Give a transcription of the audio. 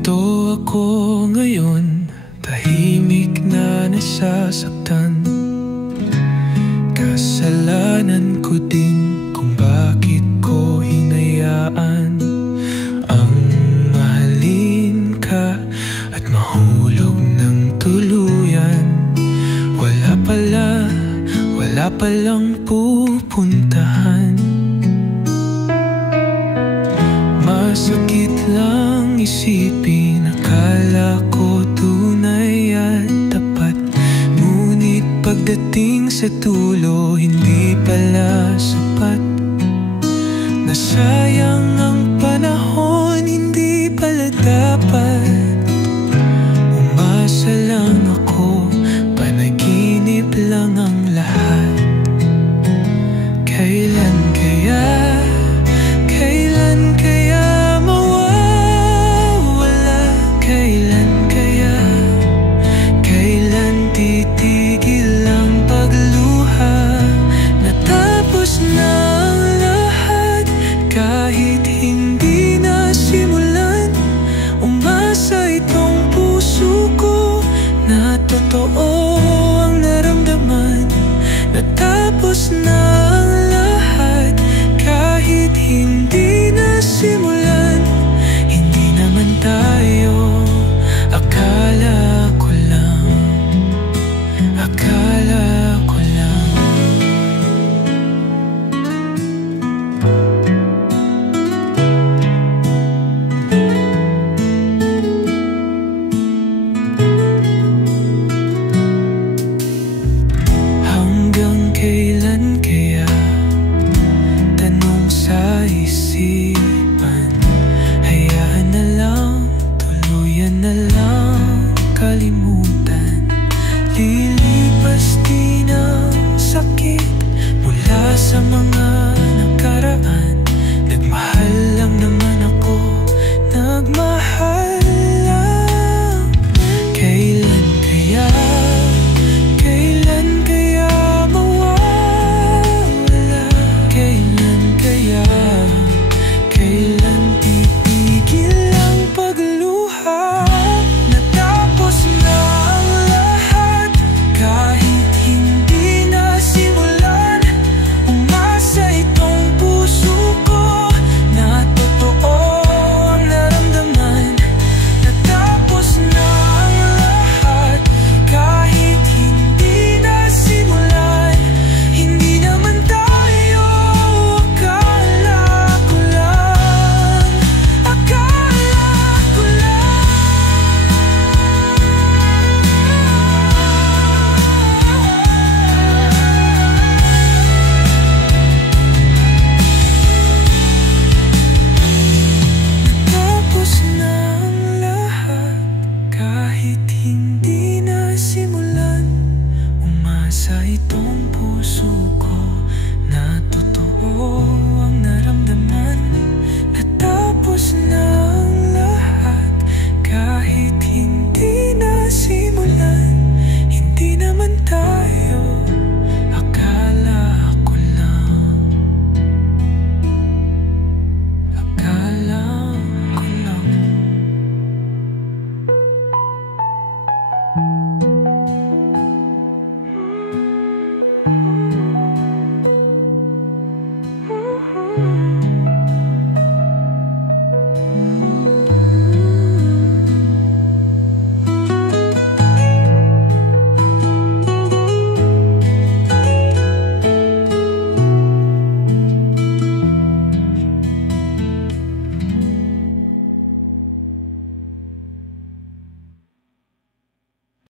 Ganito ako ngayon, tahimik na nasasaktan. Kasalanan ko din kung bakit ko hinayaan ang mahalin ka at mahulog ng tuluyan. Wala palang pupuntahan. Masakit lang isipin, akala ko tunay at tapat. Ngunit pagdating sa dulo, hindi pala sapat. Nasayang ang panahon, hindi pala dapat. Umasa lang ako, panaginip lang ang lahat. Kailan kaya mawawala? Kailan titigil ang pagluha? Natapos na ang lahat, kahit hindi na simulan. Umasa itong puso ko na totoo